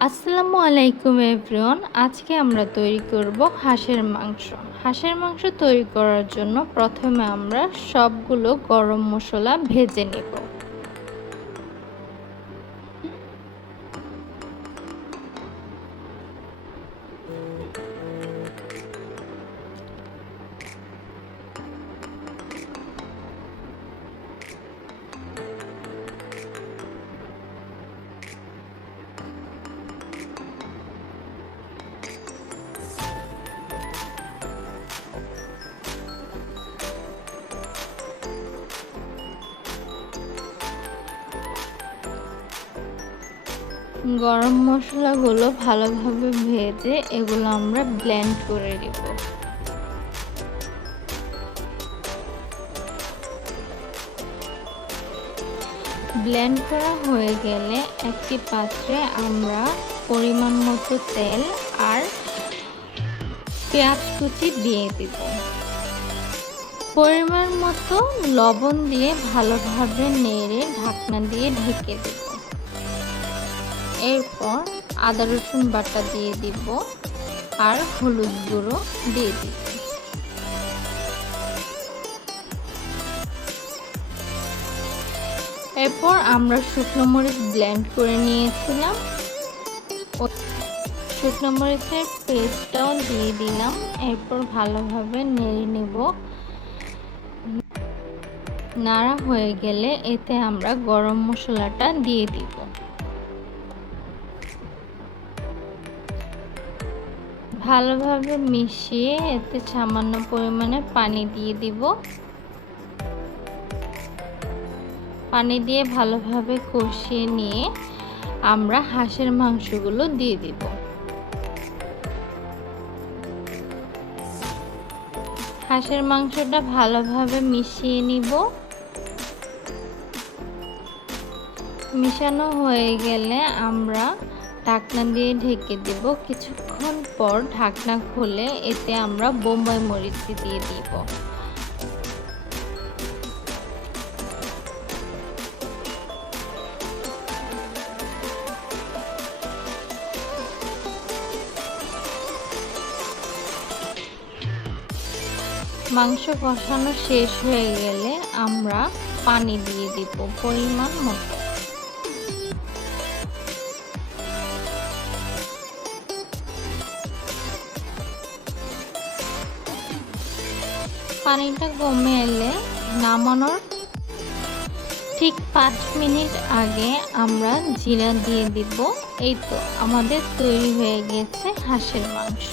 আসসালামু আলাইকুম এভরিওয়ান। আজকে আমরা তৈরি করব হাঁসের মাংস। হাঁসের মাংস তৈরি করার জন্য প্রথমে আমরা সবগুলো গরম মশলা ভেজে নেব। গরম মশলাগুলো ভালোভাবে ভেজে এগুলো আমরা ব্লেন্ড করে দেব ব্লেন্ড করা হয়ে গেলে একটি পাত্রে আমরা পরিমাণ মতো তেল আর পেঁয়াজ কুচি দিয়ে দিব। পরিমাণ মতো লবণ দিয়ে ভালোভাবে নেড়ে ঢাকনা দিয়ে ঢেকে দেব। এরপর আদা রসুন বাটা দিয়ে দিব আর হলুদ গুঁড়ো দিয়ে দিব। এরপর আমরা শুকনো মরিচ ব্লেন্ড করে নিয়েছিলাম। শুকনো মরিচের পেস্টটাও দিয়ে দিলাম। এরপর ভালোভাবে নেড়ে নেব। নাড়া হয়ে গেলে এতে আমরা গরম মশলাটা দিয়ে দিব। ভালোভাবে মিশিয়ে এতে সামান্য পরিমাণে পানি দিয়ে দিব। পানি দিয়ে ভালোভাবে কষিয়ে নিয়ে আমরা হাঁসের মাংসগুলো দিয়ে দিব। হাঁসের মাংসটা ভালোভাবে মিশিয়ে নিব। মিশানো হয়ে গেলে আমরা ঢাকনা দিয়ে ঢেকে দেব। কিছুক্ষণ পর ঢাকনা খুলে এতে আমরা বোম্বাই মরিচ দিয়ে দিব। মাংস কষানো শেষ হয়ে গেলে আমরা পানি দিয়ে দিব পরিমাণ মতো। পানিটা কমে এলে নামানোর ঠিক পাঁচ মিনিট আগে আমরা জিরা দিয়ে দিব। এই তো আমাদের তৈরি হয়ে গেছে হাঁসের মাংস।